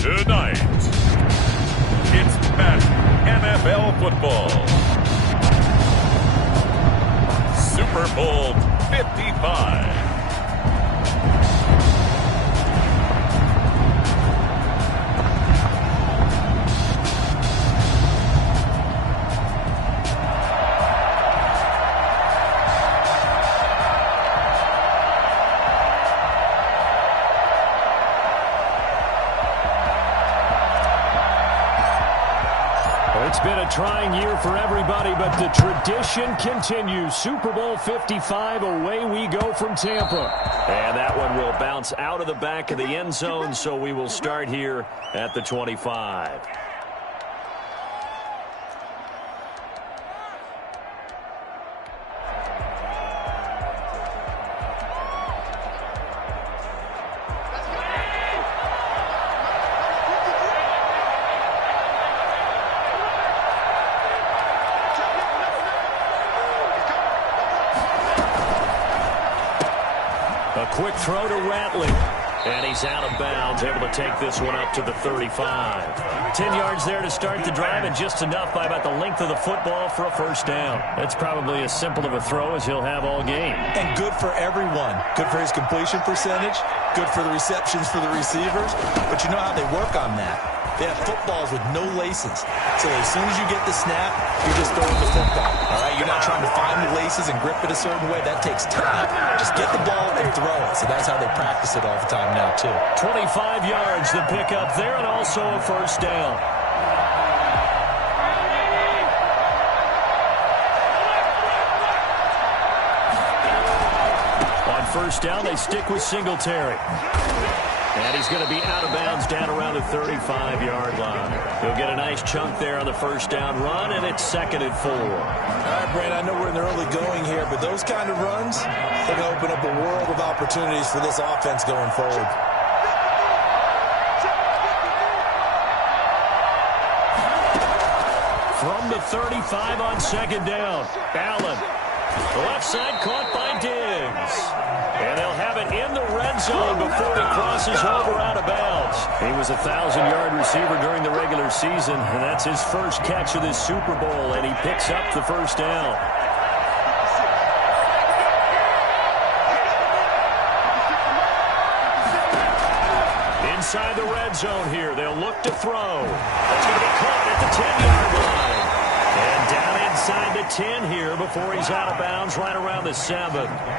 Tonight, it's Madden NFL football. Super Bowl 55. It's been a trying year for everybody, but the tradition continues. Super Bowl 55, away we go from Tampa. And that one will bounce out of the back of the end zone, so we will start here at the 25. A quick throw to Ratley. And he's out of bounds, able to take this one up to the 35. 10 yards there to start the drive, and just enough by about the length of the football for a first down. That's probably as simple of a throw as he'll have all game. And good for everyone. Good for his completion percentage. Good for the receptions for the receivers. But you know how they work on that. They have footballs with no laces. So as soon as you get the snap, you're just throwing the football. All right, you're not trying to find the laces and grip it a certain way. That takes time. Just get the ball and throw it. So that's how they practice it all the time now, too. 25 yards the pickup there, and also a first down. On first down, they stick with Singletary. And he's going to be out of bounds down around the 35-yard line. He'll get a nice chunk there on the first down run, and it's 2nd and 4. All right, Brent, I know we're in the early going here, but those kind of runs, they're going to open up a world of opportunities for this offense going forward. From the 35 on 2nd down, Allen. The left side caught by Diggs. And they'll have it in the red zone before he crosses over out of bounds. He was a 1,000-yard receiver during the regular season, and that's his first catch of this Super Bowl, and he picks up the first down. Inside the red zone here, they'll look to throw. That's going to be caught at the 10-yard line. And down inside the 10 here before he's out of bounds right around the 7.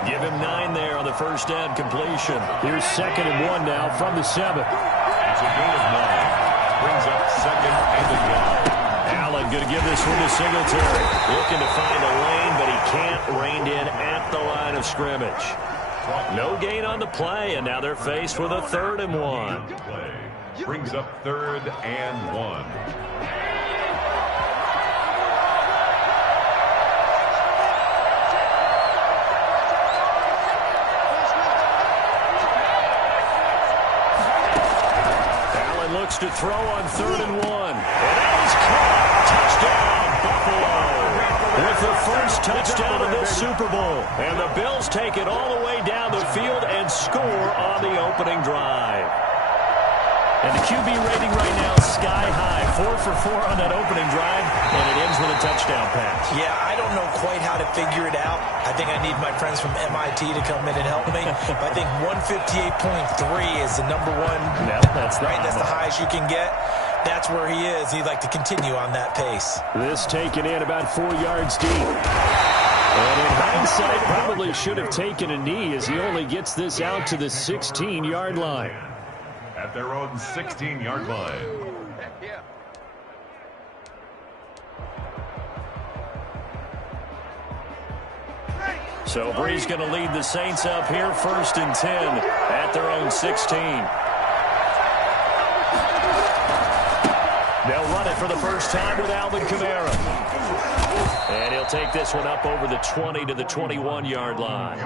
Give him 9 there on the first down completion. Here's 2nd and 1 now from the 7. It's a gain of 9. Brings up 2nd and 1. Allen going to give this one to Singletary. Looking to find a lane, but he can't. Reined in at the line of scrimmage. No gain on the play, and now they're faced with a 3rd and 1. Brings up 3rd and 1. Looks to throw on 3rd and 1. And that is caught. Touchdown, Buffalo. With the first touchdown of this Super Bowl. And the Bills take it all the way down the field and score on the opening drive. And the QB rating right now is sky high. 4 for 4 on that opening drive, and it ends with a touchdown pass. Yeah, I don't know quite how to figure it out. I think I need my friends from MIT to come in and help me. But I think 158.3 is the number one. Yeah, that's right. That's the highest you can get. That's where he is. He'd like to continue on that pace. This taken in about 4 yards deep. And in hindsight, probably should have taken a knee as he only gets this out to the 16-yard line. At their own 16-yard line. So Bree's going to lead the Saints up here 1st and 10 at their own 16. They'll run it for the first time with Alvin Kamara. And he'll take this one up over the 20 to the 21-yard line.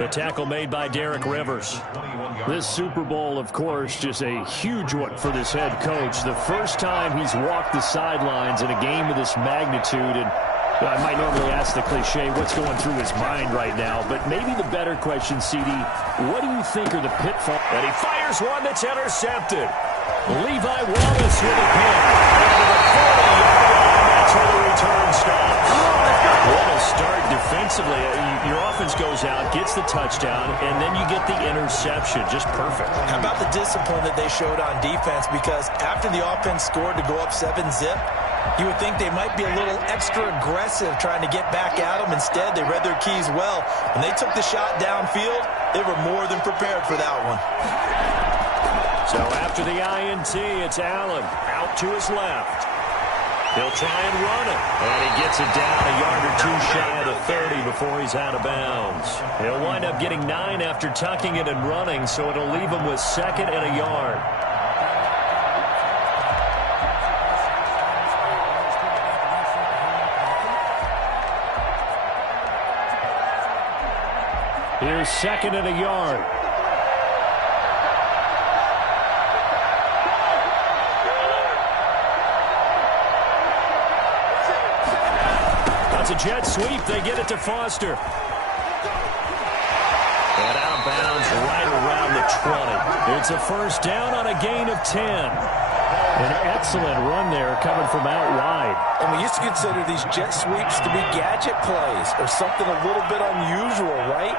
The tackle made by Derek Rivers. This Super Bowl, of course, just a huge one for this head coach. The first time he's walked the sidelines in a game of this magnitude. And I might normally ask the cliche, what's going through his mind right now? But maybe the better question, CD, what do you think are the pitfalls? And he fires one that's intercepted. Levi Wallace with a pick. And to the 40-yard line, that's where the return stops. What a start defensively. Your offense goes out, gets the touchdown, and then you get the interception. Just perfect. How about the discipline that they showed on defense? Because after the offense scored to go up 7-zip, you would think they might be a little extra aggressive trying to get back at them. Instead, they read their keys well. When they took the shot downfield, they were more than prepared for that one. So after the INT, it's Allen out to his left. He'll try and run it. And he gets it down a yard or two shy of the 30 before he's out of bounds. He'll wind up getting 9 after tucking it and running, so it'll leave him with 2nd and a yard. Here's 2nd and a yard. That's a jet sweep. They get it to Foster. And out of bounds right around the 20. It's a first down on a gain of 10. An excellent run there coming from out wide. And we used to consider these jet sweeps to be gadget plays or something a little bit unusual, right?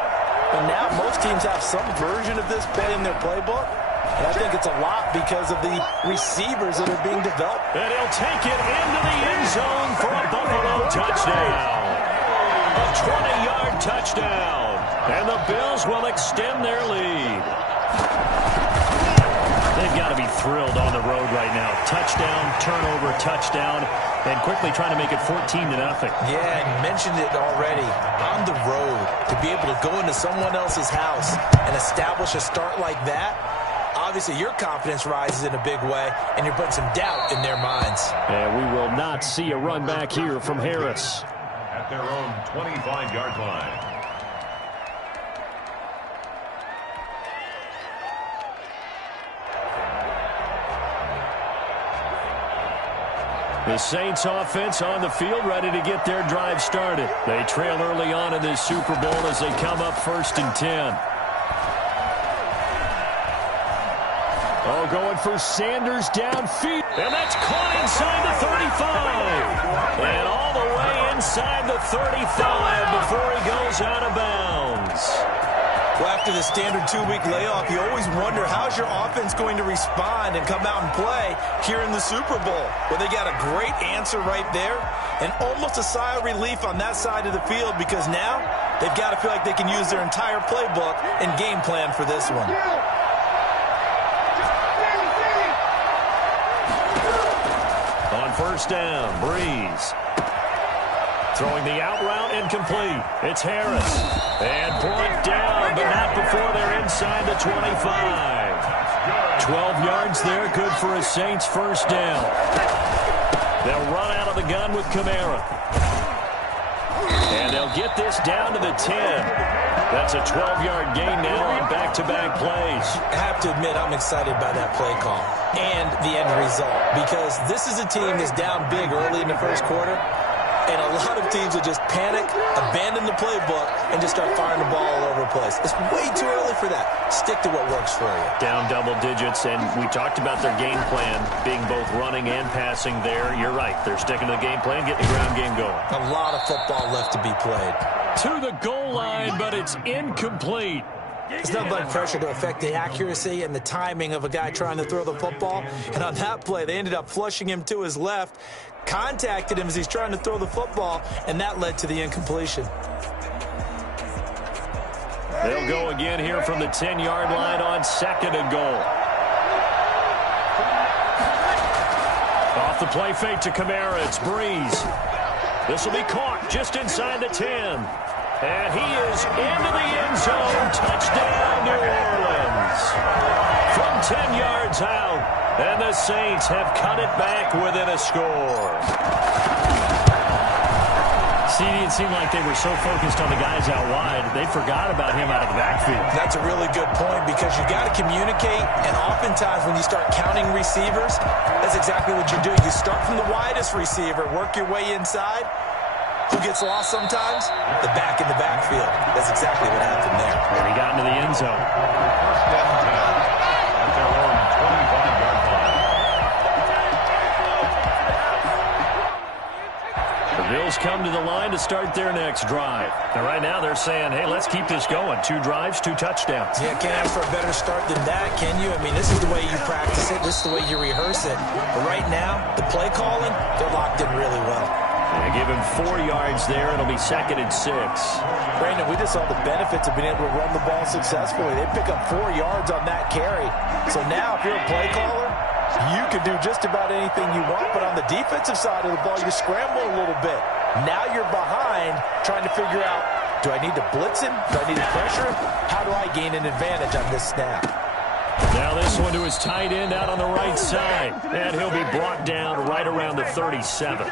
But now most teams have some version of this play in their playbook. And I think it's a lot because of the receivers that are being developed. And he'll take it into the end zone for a Buffalo touchdown. A 20-yard touchdown. And the Bills will extend their lead. They've got to be thrilled on the road right now. Touchdown, turnover, touchdown, and quickly trying to make it 14-0. Yeah, and mentioned it already. On the road, to be able to go into someone else's house and establish a start like that, obviously your confidence rises in a big way, and you're putting some doubt in their minds. And we will not see a run back here from Harris. At their own 25-yard line. The Saints offense on the field ready to get their drive started. They trail early on in this Super Bowl as they come up 1st and 10. Oh, going for Sanders downfield. And that's caught inside the 35. And all the way inside the 35 before he goes out of bounds. Well, after the standard 2-week layoff, you always wonder how's your offense going to respond and come out and play here in the Super Bowl. Well, they got a great answer right there and almost a sigh of relief on that side of the field because now they've got to feel like they can use their entire playbook and game plan for this one. On 1st down, Breeze. Throwing the out route incomplete. It's Harris. And brought down, but not before they're inside the 25. 12 yards there, good for a Saints 1st down. They'll run out of the gun with Kamara. And they'll get this down to the 10. That's a 12-yard gain now on back-to-back plays. I have to admit I'm excited by that play call and the end result because this is a team that's down big early in the first quarter. And a lot of teams will just panic, abandon the playbook, and just start firing the ball all over the place. It's way too early for that. Stick to what works for you. Down double digits, and we talked about their game plan being both running and passing there. You're right. They're sticking to the game plan, getting the ground game going. A lot of football left to be played. To the goal line, but it's incomplete. It's nothing like pressure to affect the accuracy and the timing of a guy trying to throw the football. And on that play, they ended up flushing him to his left, contacted him as he's trying to throw the football, and that led to the incompletion. They'll go again here from the 10-yard line on 2nd and goal. Off the play fake to Kamara, it's Breeze. This will be caught just inside the 10. And he is into the end zone. Touchdown, New Orleans. From 10 yards out. And the Saints have cut it back within a score. See, it seemed like they were so focused on the guys out wide, they forgot about him out of the backfield. That's a really good point because you got to communicate, and oftentimes when you start counting receivers, that's exactly what you do. You start from the widest receiver, work your way inside. Who gets lost sometimes? The back in the backfield. That's exactly what happened there. And he got into the end zone. First down at their own 25-yard line. come to the line to start their next drive. And right now they're saying, hey, let's keep this going. 2 drives, 2 touchdowns. Yeah, can't ask for a better start than that, can you? I mean, this is the way you practice it. This is the way you rehearse it. But right now, the play calling, they're locked in really well. They give him 4 yards there. It'll be 2nd and 6. Brandon, we just saw the benefits of being able to run the ball successfully. They pick up 4 yards on that carry. So now, if you're a play caller, you can do just about anything you want. But on the defensive side of the ball, you scramble a little bit. Now you're behind trying to figure out, do I need to blitz him? Do I need to pressure him? How do I gain an advantage on this snap? Now this one to his tight end out on the right side. And he'll be brought down right around the 37.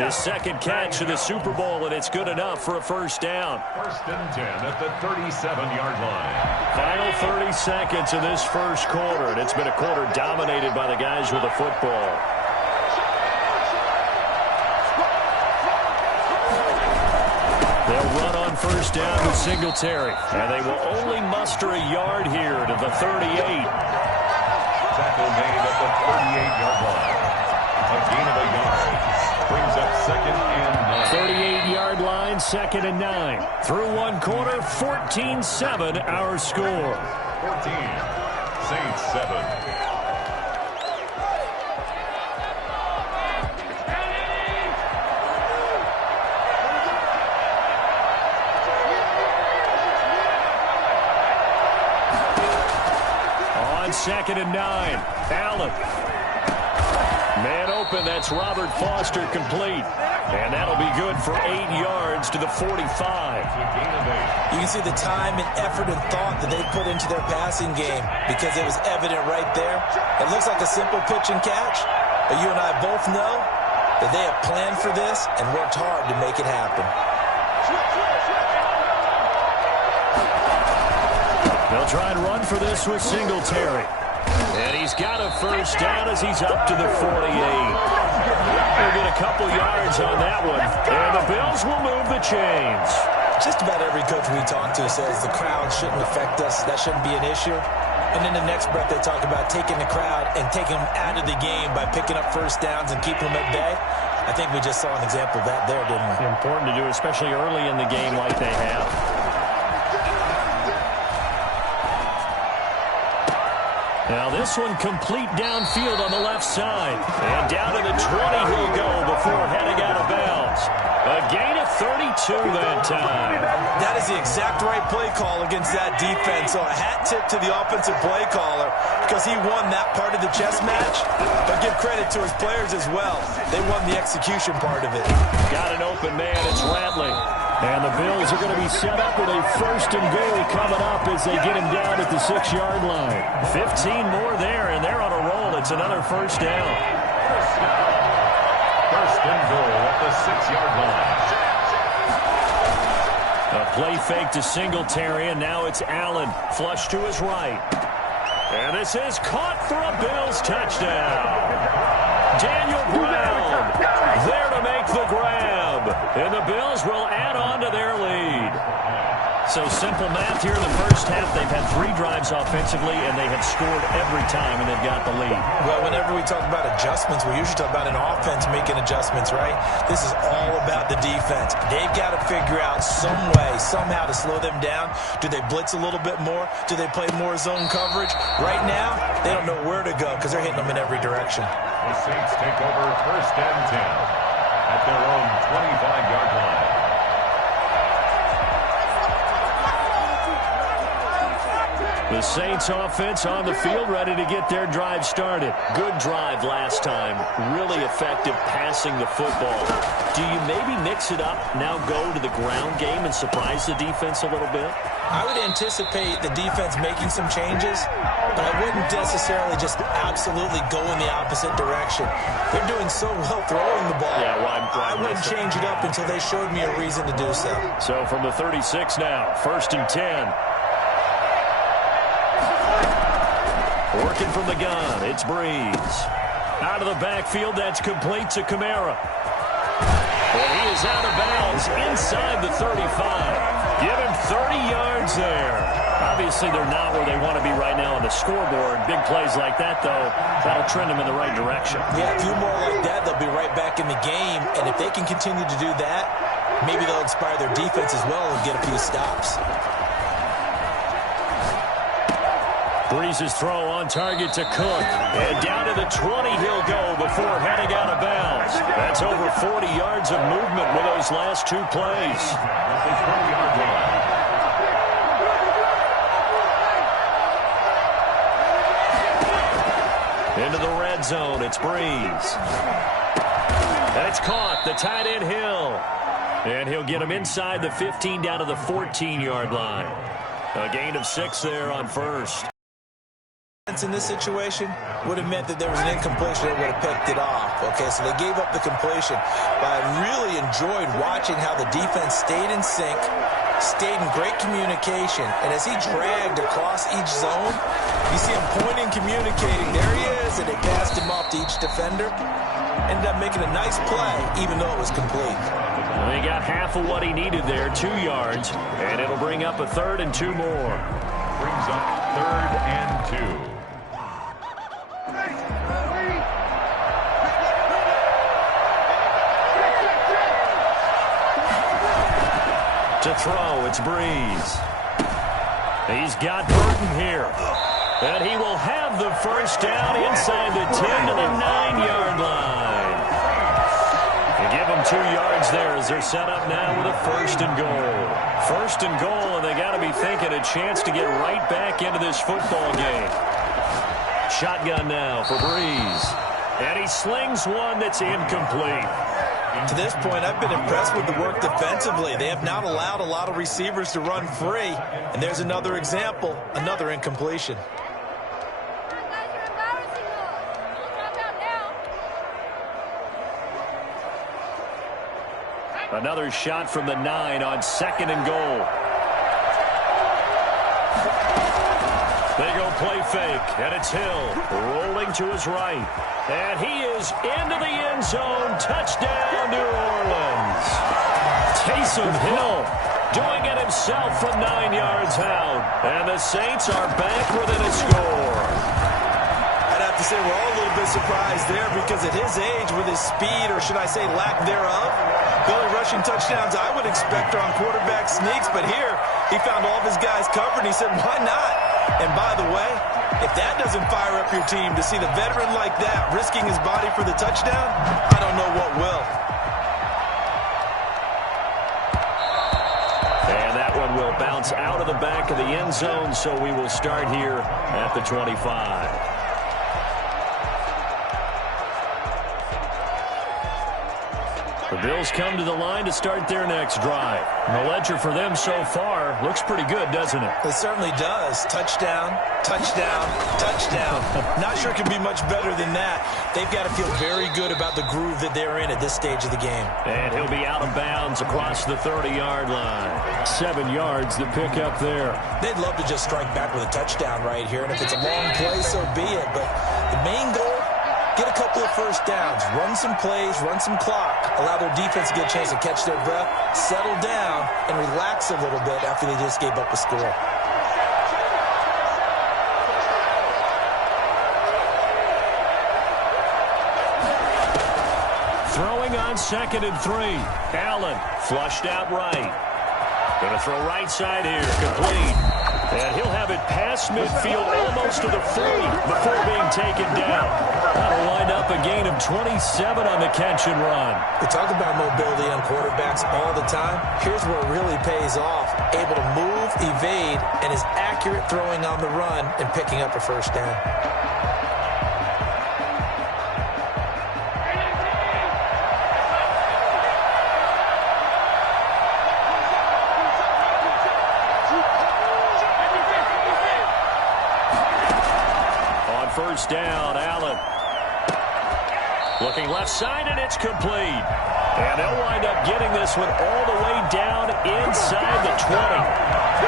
His 2nd catch of the Super Bowl, and it's good enough for a first down. 1st and 10 at the 37-yard line. Final 30 seconds of this first quarter, and it's been a quarter dominated by the guys with the football. They'll run on first down with Singletary, and they will only muster a yard here to the 38. Tackle made at the 38-yard line. A gain of a yard. Brings up 2nd and 9. 38-yard line, 2nd and 9. Through one quarter, 14-7 our score. 14. Saints 7. On 2nd and 9, Allen. Man open, that's Robert Foster complete. And that'll be good for 8 yards to the 45. You can see the time and effort and thought that they put into their passing game because it was evident right there. It looks like a simple pitch and catch, but you and I both know that they have planned for this and worked hard to make it happen. They'll try and run for this with Singletary. And he's got a first down as he's up to the 48. They'll get a couple yards on that one. And the Bills will move the chains. Just about every coach we talk to says the crowd shouldn't affect us. That shouldn't be an issue. And in the next breath, they talk about taking the crowd and taking them out of the game by picking up first downs and keeping them at bay. I think we just saw an example of that there, didn't we? Important to do, especially early in the game like they have. Now this one complete downfield on the left side. And down to the 20 he'll go before heading out of bounds. A gain of 32 that time. That is the exact right play call against that defense. So a hat tip to the offensive play caller because he won that part of the chess match. But give credit to his players as well. They won the execution part of it. Got an open man. It's Rattling. And the Bills are going to be set up with a 1st and goal coming up as they get him down at the 6-yard line. 15 more there, and they're on a roll. It's another first down. 1st and goal at the 6-yard line. A play fake to Singletary, and now it's Allen. Flush to his right. And this is caught for a Bills touchdown. Daniel Brown there to make the grab. And the Bills will add on to their lead. So simple math here in the first half. They've had 3 drives offensively, and they have scored every time, and they've got the lead. Well, whenever we talk about adjustments, we usually talk about an offense making adjustments, right? This is all about the defense. They've got to figure out some way, somehow to slow them down. Do they blitz a little bit more? Do they play more zone coverage? Right now, they don't know where to go because they're hitting them in every direction. The Saints take over 1st and 10 at their own 25-yard line. The Saints offense on the field, ready to get their drive started. Good drive last time. Really effective passing the football. Do you maybe mix it up, now go to the ground game and surprise the defense a little bit? I would anticipate the defense making some changes, but I wouldn't necessarily just absolutely go in the opposite direction. They're doing so well throwing the ball. Yeah, I wouldn't change it up until they showed me a reason to do so. So from the 36 now, 1st and 10. Working from the gun, it's Breeze. Out of the backfield, that's complete to Kamara. And he is out of bounds inside the 35. Give him 30 yards there. Obviously, they're not where they want to be right now on the scoreboard. Big plays like that, though, that'll trend them in the right direction. Yeah, a few more like that, they'll be right back in the game. And if they can continue to do that, maybe they'll inspire their defense as well and get a few stops. Breeze's throw on target to Cook. And down to the 20 he'll go before heading out of bounds. That's over 40 yards of movement with those last two plays. Into the red zone, it's Breeze. And it's caught, the tight end Hill. And he'll get him inside the 15 down to the 14-yard line. A gain of 6 there on first. In this situation would have meant that there was an incompletion that would have picked it off. Okay, so they gave up the completion. But I really enjoyed watching how the defense stayed in sync, stayed in great communication, and as he dragged across each zone, you see him pointing, communicating. There he is, and they passed him off to each defender. Ended up making a nice play, even though it was complete. Well, he got half of what he needed there, 2 yards, and it'll bring up a 3rd and 2 more. Brings up 3rd and 2. To throw, it's Breeze. He's got Burton here. And he will have the first down inside the 10 to the 9-yard line. And give them 2 yards there as they're set up now with a 1st and goal. 1st and goal, and they got to be thinking a chance to get right back into this football game. Shotgun now for Breeze. And he slings one that's incomplete. To this point, I've been impressed with the work defensively. They have not allowed a lot of receivers to run free. And there's another example, another incompletion. Another shot from the 9 on 2nd and goal. They go play fake, and it's Hill rolling to his right. And he is into the end zone. Touchdown, New Orleans. Taysom Hill doing it himself from 9 yards out. And the Saints are back within a score. I'd have to say we're all a little bit surprised there because at his age, with his speed, or should I say lack thereof, the only rushing touchdowns I would expect are on quarterback sneaks. But here, he found all of his guys covered, and he said, why not? And by the way, if that doesn't fire up your team to see the veteran like that risking his body for the touchdown, I don't know what will. And that one will bounce out of the back of the end zone, so we will start here at the 25. The Bills come to the line to start their next drive. And the ledger for them so far looks pretty good, doesn't it? It certainly does. Touchdown, touchdown, touchdown. Not sure it can be much better than that. They've got to feel very good about the groove that they're in at this stage of the game. And he'll be out of bounds across the 30-yard line. 7 yards to pick up there. They'd love to just strike back with a touchdown right here. And if it's a long play, so be it. But the main goal, get a couple of first downs, run some plays, run some clock, allow their defense to get a chance to catch their breath, settle down, and relax a little bit after they just gave up a score. Throwing on 2nd and 3. Allen flushed out right. Going to throw right side here, complete. And he'll have it past midfield almost to the 40 before being taken down. That'll wind up a gain of 27 on the catch and run. We talk about mobility on quarterbacks all the time. Here's where it really pays off. Able to move, evade, and is accurate throwing on the run and picking up a first down. First down, Allen. Looking left side, and it's complete. And they'll wind up getting this one all the way down inside the 20.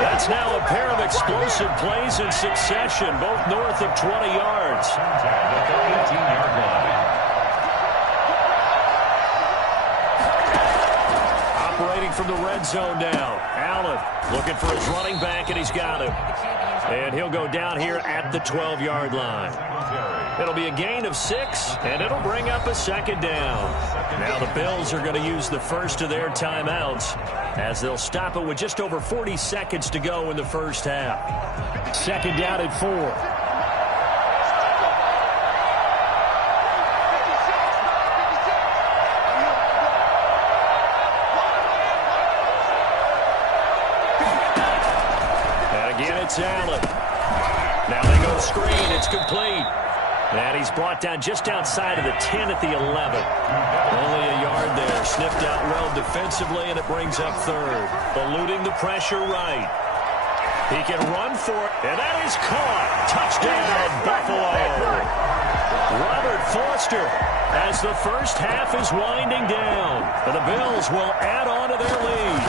That's now a pair of explosive plays in succession, both north of 20 yards. At the 18-yard line. Operating coming from the red zone now. Allen looking for his running back, and he's got him. And he'll go down here at the 12-yard line. It'll be a gain of 6, and it'll bring up a second down. Now the Bills are going to use the first of their timeouts as they'll stop it with just over 40 seconds to go in the first half. Second down at 4. It's Allen. Now they go screen. It's complete. And he's brought down just outside of the 10 at the 11. Only a yard there. Sniffed out well defensively, and it brings up third. Eluding the pressure right. He can run for it, and that is caught. Touchdown, Buffalo. Robert Foster as the first half is winding down. And the Bills will add on to their lead.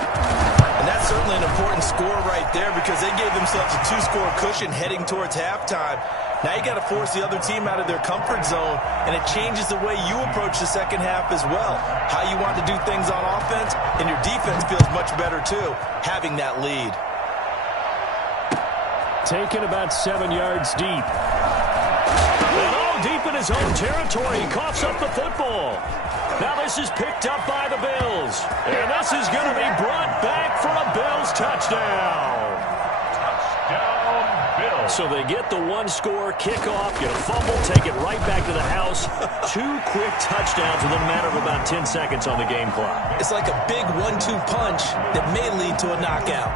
And that's certainly an important score right there because they gave themselves a 2-score cushion heading towards halftime. Now you got to force the other team out of their comfort zone, and it changes the way you approach the second half as well. How you want to do things on offense, and your defense feels much better too, having that lead. Taken about 7 yards deep. And deep in his own territory, he coughs up the football. Now this is picked up by the Bills. And this is going to be brought back for a Bills touchdown. Touchdown, Bills. So they get the 1-score kickoff, get a fumble, take it right back to the house. 2 quick touchdowns within a matter of about 10 seconds on the game clock. It's like a big 1-2 punch that may lead to a knockout.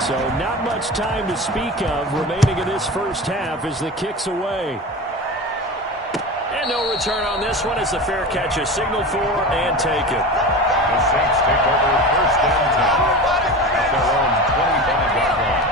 So not much time to speak of remaining in this first half as the kick's away. And no return on this one as the fair catch is signaled for and taken. The Saints take over first and 10 at their own 25-yard line.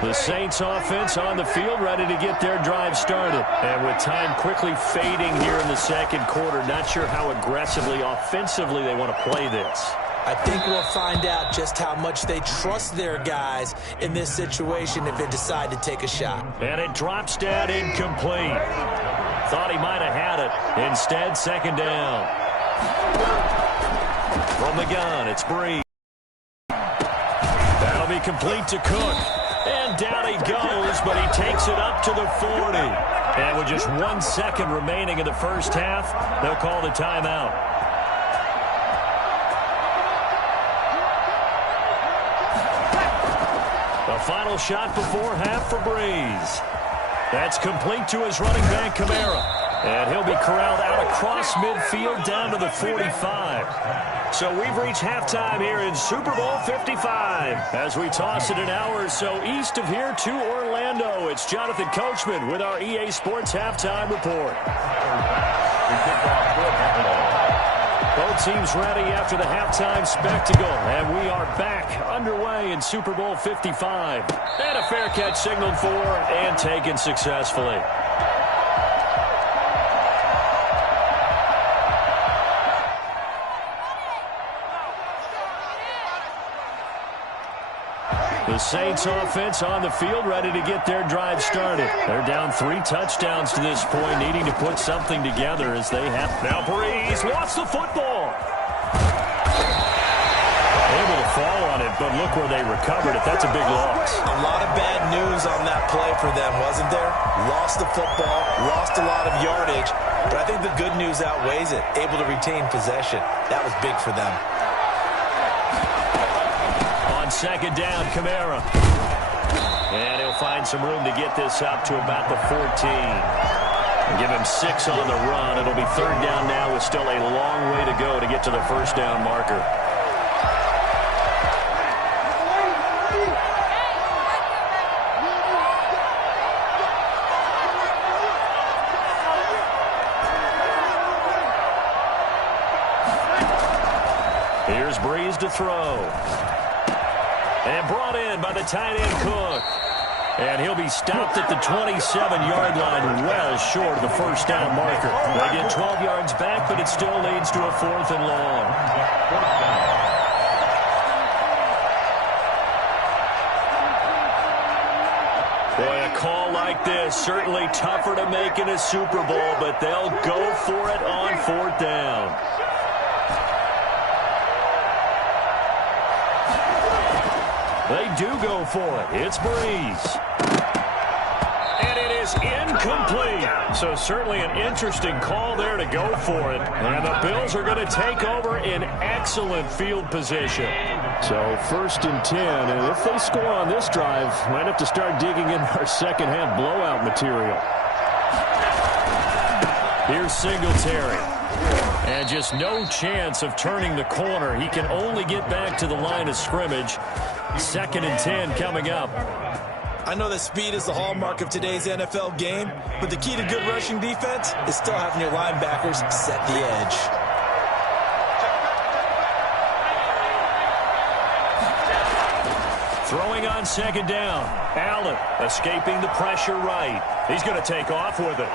The Saints offense on the field ready to get their drive started. And with time quickly fading here in the second quarter, not sure how aggressively, offensively they want to play this. I think we'll find out just how much they trust their guys in this situation if they decide to take a shot. And it drops down incomplete. Thought he might have had it. Instead, second down. From the gun, it's Breeze. That'll be complete to Cook. And down he goes, but he takes it up to the 40. And with just 1 second remaining in the first half, they'll call the timeout. The final shot before half for Breeze. That's complete to his running back, Kamara. And he'll be corralled out across midfield down to the 45. So we've reached halftime here in Super Bowl 55. As we toss it an hour or so east of here to Orlando, it's Jonathan Coachman with our EA Sports Halftime Report. Both teams ready after the halftime spectacle, and we are back underway in Super Bowl 55. And a fair catch signaled for and taken successfully. The Saints offense on the field ready to get their drive started. They're down 3 touchdowns to this point, needing to put something together as they have. Now Breeze lost the football. Able to fall on it, but look where they recovered it. That's a big loss. A lot of bad news on that play for them, wasn't there? Lost the football, lost a lot of yardage, but I think the good news outweighs it. Able to retain possession. That was big for them. Second down, Kamara. And he'll find some room to get this up to about the 14. And give him 6 on the run. It'll be third down now with still a long way to go to get to the first down marker. Here's Breeze to throw. And brought in by the tight end Cook. And he'll be stopped at the 27-yard line, well short of the first down marker. They get 12 yards back, but it still leads to a 4th and long. Boy, a call like this. Certainly tougher to make in a Super Bowl, but they'll go for it on 4th down. They do go for it. It's Breeze. And it is incomplete. So certainly an interesting call there to go for it. And the Bills are going to take over in excellent field position. So 1st and 10, and if they score on this drive, might have to start digging in our second-half blowout material. Here's Singletary. And just no chance of turning the corner. He can only get back to the line of scrimmage. 2nd and 10 coming up. I know that speed is the hallmark of today's NFL game, but the key to good rushing defense is still having your linebackers set the edge. Throwing on 2nd down. Allen escaping the pressure right. He's going to take off with it.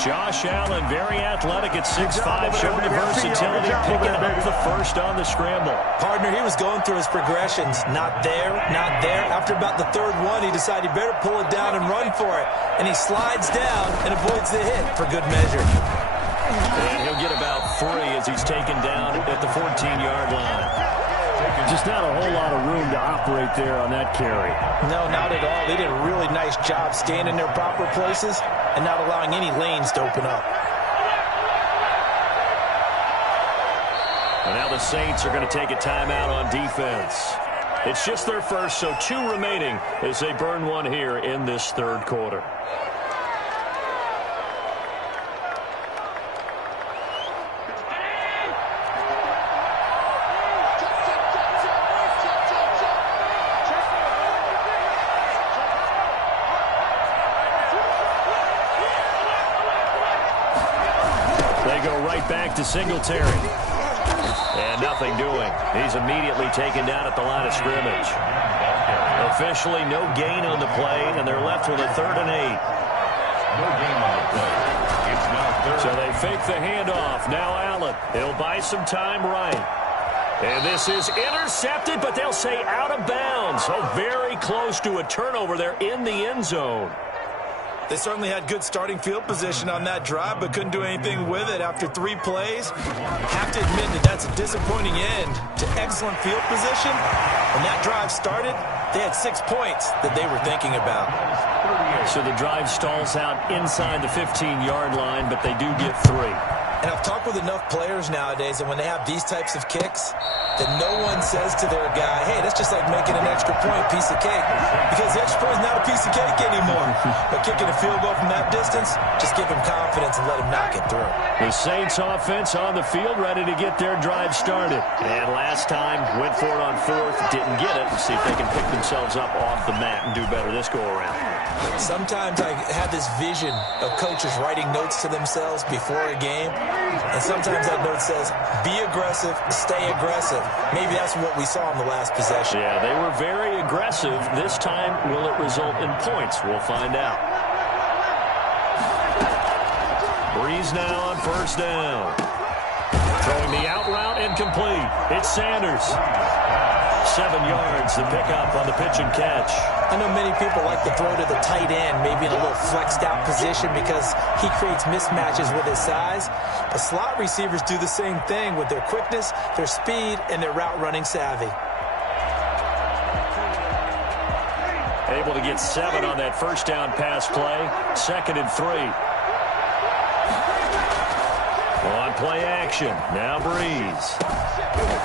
Josh Allen, very athletic at 6'5", showing the versatility, picking up the first on the scramble. Partner, he was going through his progressions. Not there, not there. After about the 3rd one, he decided he better pull it down and run for it. And he slides down and avoids the hit for good measure. And he'll get about 3 as he's taken down at the 14-yard line. Just not a whole lot of room to operate there on that carry. No, not at all. They did a really nice job staying in their proper places and not allowing any lanes to open up. And now the Saints are going to take a timeout on defense. It's just their first, so 2 remaining as they burn one here in this 3rd quarter. Back to Singletary. And nothing doing. He's immediately taken down at the line of scrimmage. Officially no gain on the play, and they're left with a 3rd and 8. No gain on the play. It's now 3rd. So they fake the handoff. Now Allen. He'll buy some time right. And this is intercepted, but they'll say out of bounds. So very close to a turnover there in the end zone. They certainly had good starting field position on that drive, but couldn't do anything with it after 3 plays. Have to admit that that's a disappointing end to excellent field position. When that drive started, they had 6 points that they were thinking about. So the drive stalls out inside the 15-yard line, but they do get 3. And I've talked with enough players nowadays, and when they have these types of kicks, that no one says to their guy, hey, that's just like making an extra point, piece of cake. Because the extra point is not a piece of cake anymore. But kicking a field goal from that distance, just give him confidence and let him knock it through. The Saints offense on the field, ready to get their drive started. And last time, went for it on 4th, didn't get it. See if they can pick themselves up off the mat and do better this go-around. Sometimes I have this vision of coaches writing notes to themselves before a game. And sometimes that note says, be aggressive, stay aggressive. Maybe that's what we saw in the last possession. Yeah, they were very aggressive. This time, will it result in points? We'll find out. Breeze now on 1st down. Throwing the out route incomplete. It's Sanders. 7 yards, the pickup on the pitch and catch. I know many people like to throw to the tight end, maybe in a little flexed out position because he creates mismatches with his size. But slot receivers do the same thing with their quickness, their speed, and their route running savvy. Able to get 7 on that 1st down pass play. 2nd and 3. On play action. Now Breeze.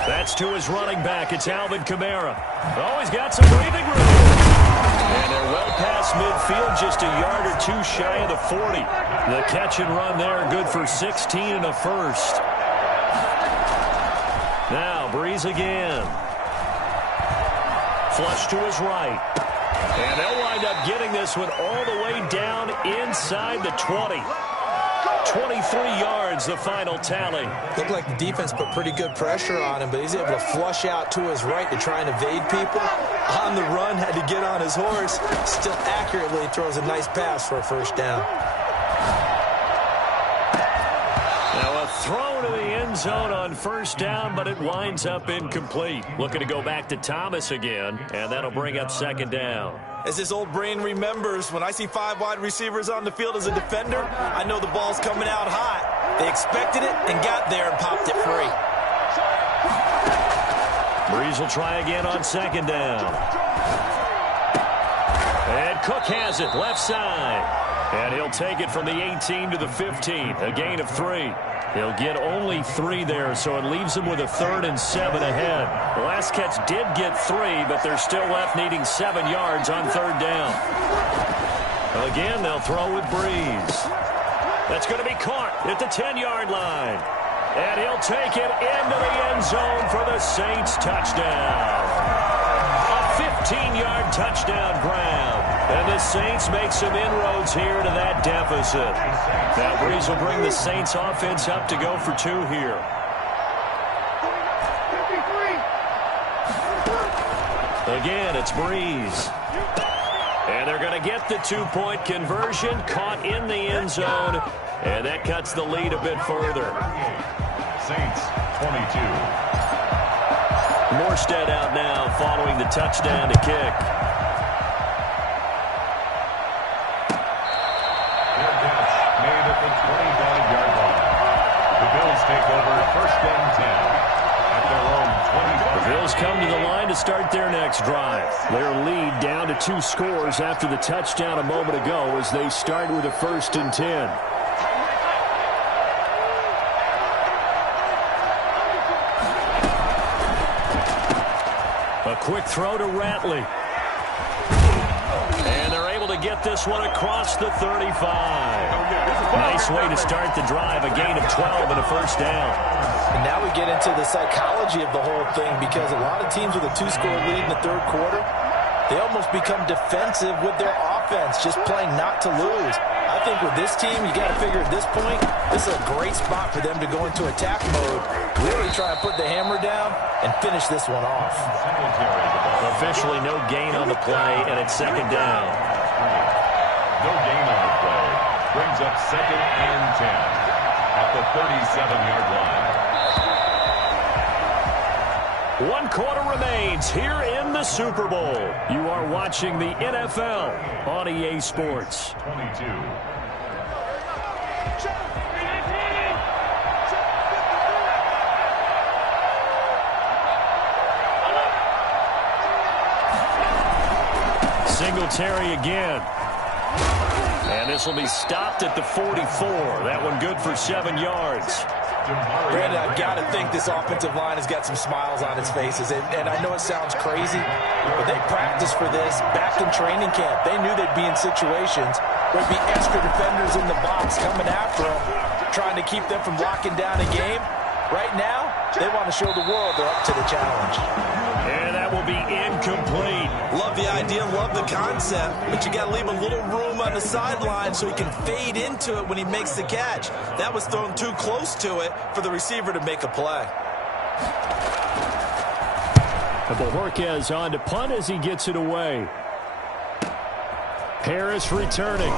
That's to his running back. It's Alvin Kamara. Oh, he's got some breathing room. And they're well past midfield, just a yard or 2 shy of the 40. The catch and run there, good for 16 and a first. Now Breeze again. Flush to his right. And they'll wind up getting this one all the way down inside the 20. 23 yards, the final tally. Looked like the defense put pretty good pressure on him, but he's able to flush out to his right to try and evade people. On the run, had to get on his horse. Still accurately throws a nice pass for a 1st down. Now a throw to the end zone on 1st down, but it winds up incomplete. Looking to go back to Thomas again, and that'll bring up 2nd down. As his old brain remembers, when I see 5 wide receivers on the field as a defender, I know the ball's coming out hot. They expected it and got there and popped it free. Breeze will try again on second down. And Cook has it, left side. And he'll take it from the 18 to the 15, a gain of 3. He'll get only 3 there, so it leaves him with a 3rd and 7 ahead. The last catch did get 3, but they're still left needing 7 yards on 3rd down. Again, they'll throw with Breeze. That's going to be caught at the 10-yard line. And he'll take it into the end zone for the Saints touchdown. A 15-yard touchdown grab. And the Saints make some inroads here to that deficit. Now Breeze will bring the Saints offense up to go for 2 here. Again, it's Breeze. And they're going to get the 2-point conversion, caught in the end zone. And that cuts the lead a bit further. Saints 22. Morstead out now following the touchdown to kick. Made at the 25-yard line. The Bills take over 1st and 10 at their own 25. The Bills come to the line to start their next drive. Their lead down to 2 scores after the touchdown a moment ago as they start with a 1st and 10. A quick throw to Ratley. And they're able to get this one across the 35. Nice way to start the drive, a gain of 12 and a 1st down. And now we get into the psychology of the whole thing, because a lot of teams with a 2-score lead in the 3rd quarter, they almost become defensive with their offense, just playing not to lose. I think with this team, you got to figure at this point, this is a great spot for them to go into attack mode, really try to put the hammer down and finish this one off. Officially no gain on the play, and it's 2nd down. No gain on the play. Brings up 2nd and 10 at the 37-yard line. 1 quarter remains here in the Super Bowl. You are watching the NFL on EA Sports. 22. Singletary again. And this will be stopped at the 44. That one good for 7 yards. Brandon, I've got to think this offensive line has got some smiles on its faces. And I know it sounds crazy, but they practiced for this back in training camp. They knew they'd be in situations where there'd be extra defenders in the box coming after them, trying to keep them from locking down a game. Right now, they want to show the world they're up to the challenge. And that will be incomplete. Love the idea, love the concept, but you got to leave a little room on the sideline so he can fade into it when he makes the catch. That was thrown too close to it for the receiver to make a play. Bojorquez on to punt as he gets it away. Harris returning.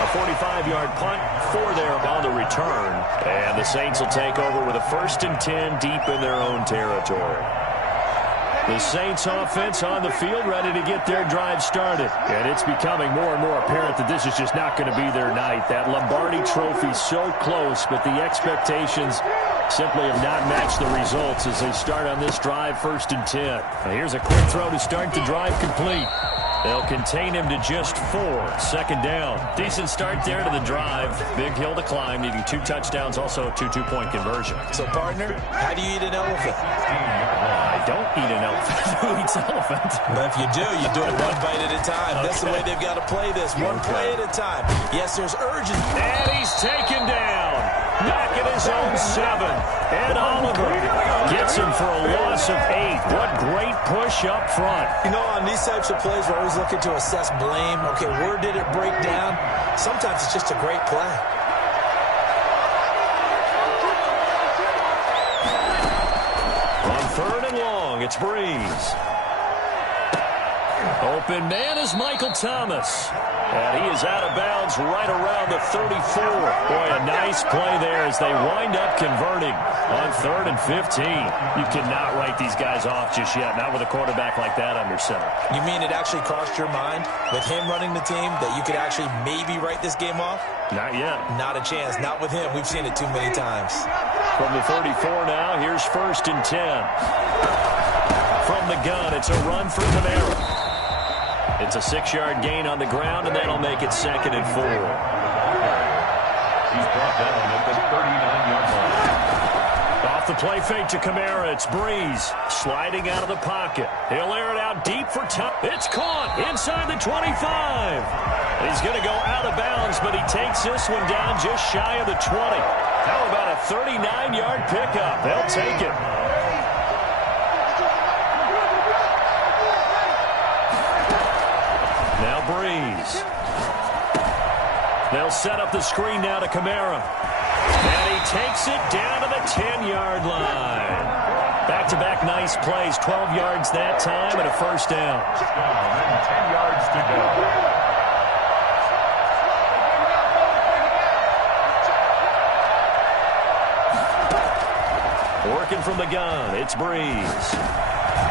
A 45-yard punt, 4 there on the return. And the Saints will take over with a 1st and 10 deep in their own territory. The Saints offense on the field ready to get their drive started. And it's becoming more and more apparent that this is just not going to be their night. That Lombardi trophy so close, but the expectations simply have not matched the results as they start on this drive 1st and 10. Now here's a quick throw to start the drive complete. They'll contain him to just 4. 2nd down. Decent start there to the drive. Big hill to climb, needing 2 touchdowns, also a 2-2-point conversion. So, partner, how do you eat an elephant? I don't eat an elephant. Who eats elephant? But if you do it 1 bite at a time. Okay. That's the way they've got to play this. One play at a time. Yes, there's urgency. And he's taken down. Back at his own 7. And Oliver gets him for a loss of 8. What great push up front. You know, on these types of plays, we're always looking to assess blame. Okay, where did it break down? Sometimes it's just a great play. On 3rd and long, it's Breeze. Open man is Michael Thomas. And he is out of bounds right around the 34. Boy, a nice play there as they wind up converting on 3rd and 15. You cannot write these guys off just yet, not with a quarterback like that under center. You mean it actually crossed your mind with him running the team that you could actually maybe write this game off? Not yet. Not a chance. Not with him. We've seen it too many times. From the 34 now, here's 1st and 10. From the gun, it's a run for Camara. It's a 6-yard gain on the ground, and that'll make it 2nd and 4. He's brought down at the 39-yard line. Off the play fake to Camara, it's Breeze sliding out of the pocket. He'll air it out deep for touch. It's caught inside the 25. He's going to go out of bounds, but he takes this one down just shy of the 20. How about a 39-yard pickup? They'll take it. Now Breeze. They'll set up the screen now to Camara. And he takes it down to the 10-yard line. Back-to-back nice plays. 12 yards that time and a 1st down. And 10 yards to go. Working from the gun, it's Breeze.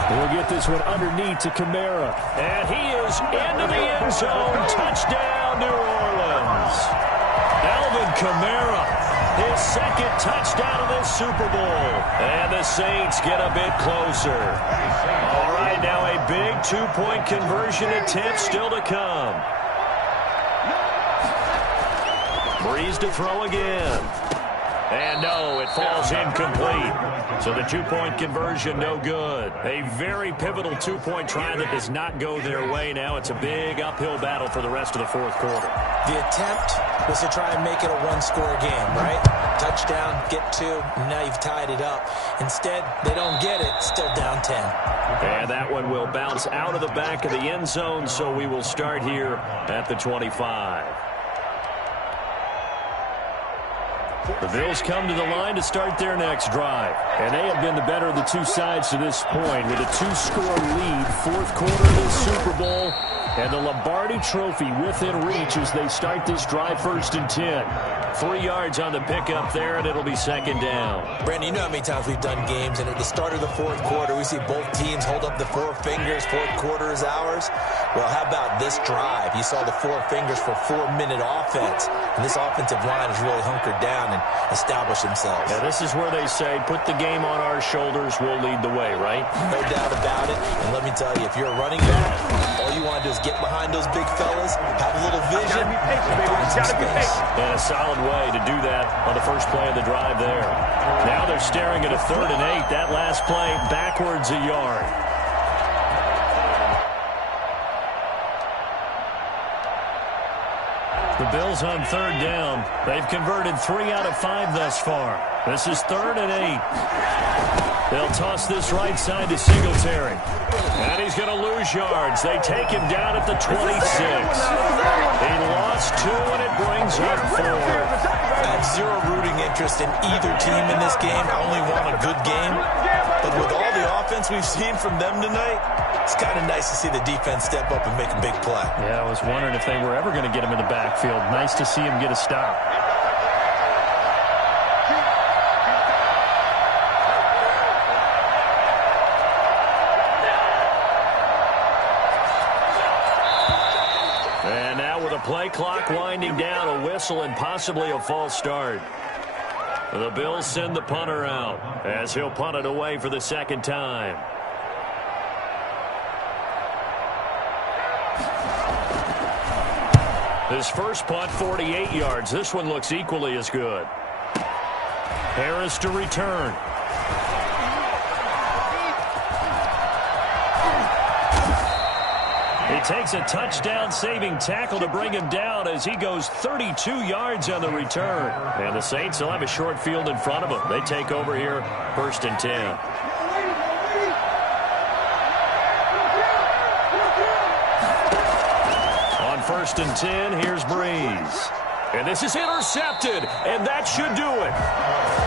We'll get this one underneath to Camara. And he is into the end zone. Touchdown, New Orleans. Alvin Kamara, his 2nd touchdown of this Super Bowl. And the Saints get a bit closer. All right, now a big 2-point conversion attempt still to come. Breeze to throw again. And no, it falls incomplete. So the 2-point conversion, no good. A very pivotal 2-point try that does not go their way. Now it's a big uphill battle for the rest of the 4th quarter. The attempt was to try and make it a 1-score game, right? Touchdown, get 2, and now you've tied it up. Instead, they don't get it, still down 10. And that one will bounce out of the back of the end zone, so we will start here at the 25. The Bills come to the line to start their next drive. And they have been the better of the two sides to this point with a 2-score lead. 4th quarter of the Super Bowl. And the Lombardi Trophy within reach as they start this drive 1st and 10. 3 yards on the pickup there, and it'll be 2nd down. Brandon, you know how many times we've done games, and at the start of the 4th quarter, we see both teams hold up the 4 fingers, 4th quarter is ours. Well, how about this drive? You saw the 4 fingers for 4-minute offense, and this offensive line has really hunkered down and established themselves. Yeah, this is where they say, put the game on our shoulders, we'll lead the way, right? No doubt about it, and let me tell you, if you're a running back, all you want to do is get behind those big fellas, have a little vision, and find some space. And a solid way to do that on the first play of the drive there. Now they're staring at a 3rd and 8. That last play backwards a yard. The Bills on 3rd down. They've converted 3 out of 5 thus far. This is 3rd and 8. They'll toss this right side to Singletary. And he's going to lose yards. They take him down at the 26. He lost 2, and it brings up 4. I have zero rooting interest in either team in this game. I only want a good game. But with all the offense we've seen from them tonight, it's kind of nice to see the defense step up and make a big play. Yeah, I was wondering if they were ever going to get him in the backfield. Nice to see him get a stop. And now with a play clock winding down, a whistle and possibly a false start. The Bills send the punter out as he'll punt it away for the 2nd time. His first punt, 48 yards. This one looks equally as good. Harris to return. He takes a touchdown-saving tackle to bring him down as he goes 32 yards on the return. And the Saints will have a short field in front of them. They take over here, 1st and 10. On 1st and 10, here's Breeze. And this is intercepted, and that should do it.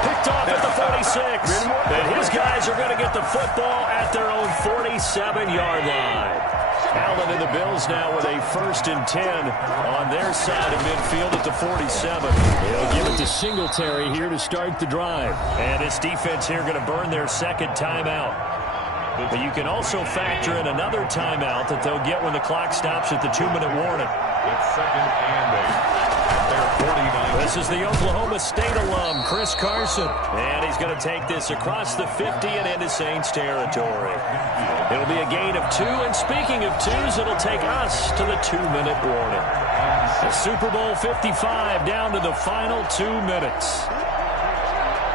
Picked off at the 46. And his guys are going to get the football at their own 47-yard line. Allen and the Bills now with a 1st and 10 on their side of midfield at the 47. They'll give it to Singletary here to start the drive. And this defense here going to burn their 2nd timeout. But you can also factor in another timeout that they'll get when the clock stops at the 2-minute warning. It's 2nd and 8. This is the Oklahoma State alum, Chris Carson. And he's going to take this across the 50 and into Saints territory. It'll be a gain of 2. And speaking of 2s, it'll take us to the 2-minute warning. The Super Bowl 55 down to the final 2 minutes.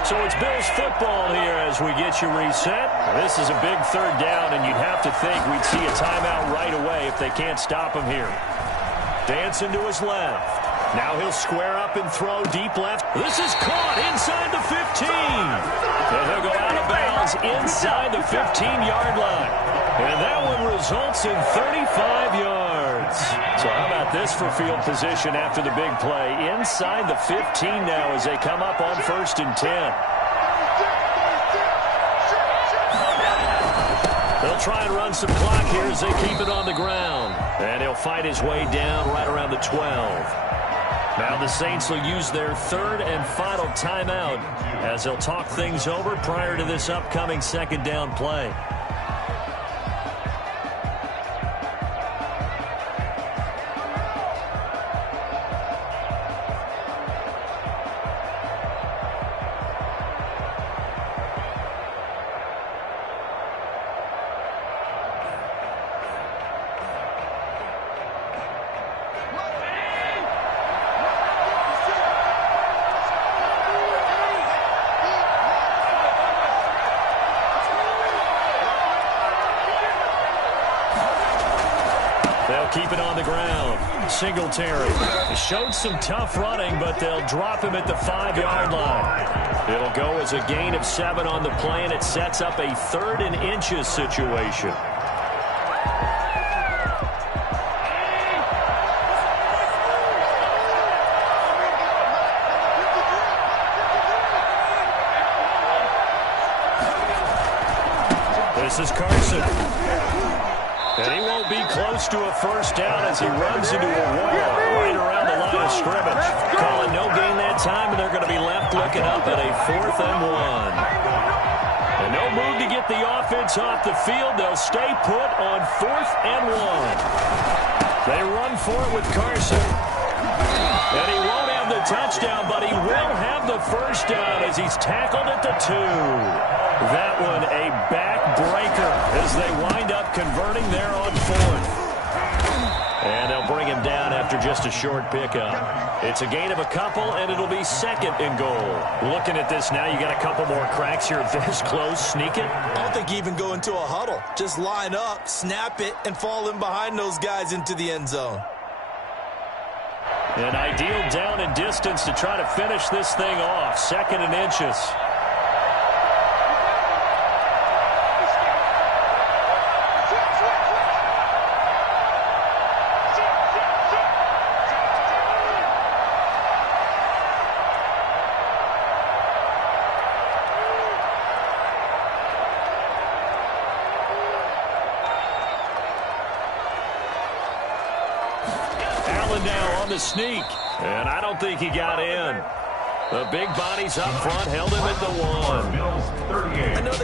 So it's Bills football here as we get you reset. This is a big 3rd down, and you'd have to think we'd see a timeout right away if they can't stop him here. Dancing to his left. Now he'll square up and throw deep left. This is caught inside the 15. And he'll go out of bounds inside the 15-yard line. And that one results in 35 yards. So how about this for field position after the big play? Inside the 15 now as they come up on 1st and 10. They'll try and run some clock here as they keep it on the ground. And he'll fight his way down right around the 12. Now the Saints will use their 3rd and final timeout as they'll talk things over prior to this upcoming 2nd down play. Keep it on the ground. Singletary showed some tough running, but they'll drop him at the 5-yard line. It'll go as a gain of 7 on the play, and it sets up a 3rd and inches situation. This is Carson. And he won't be close to a 1st down as he runs into a wall right around the line of scrimmage. Calling no gain that time, and they're going to be left looking up at a 4th and 1. And no move to get the offense off the field. They'll stay put on 4th and 1. They run for it with Carson. And he won't have the touchdown, but he will have the 1st down as he's tackled at the 2. That one a backbreaker as they wind up converting there on 4th. And they'll bring him down after just a short pickup. It's a gain of a couple, and it'll be 2nd and goal. Looking at this now, you got a couple more cracks here. This close, sneak it. I don't think you even go into a huddle. Just line up, snap it, and fall in behind those guys into the end zone. An ideal down and distance to try to finish this thing off. 2nd and inches. Now on the sneak, and I don't think he got in. The big bodies up front held him at the 1. I know they didn't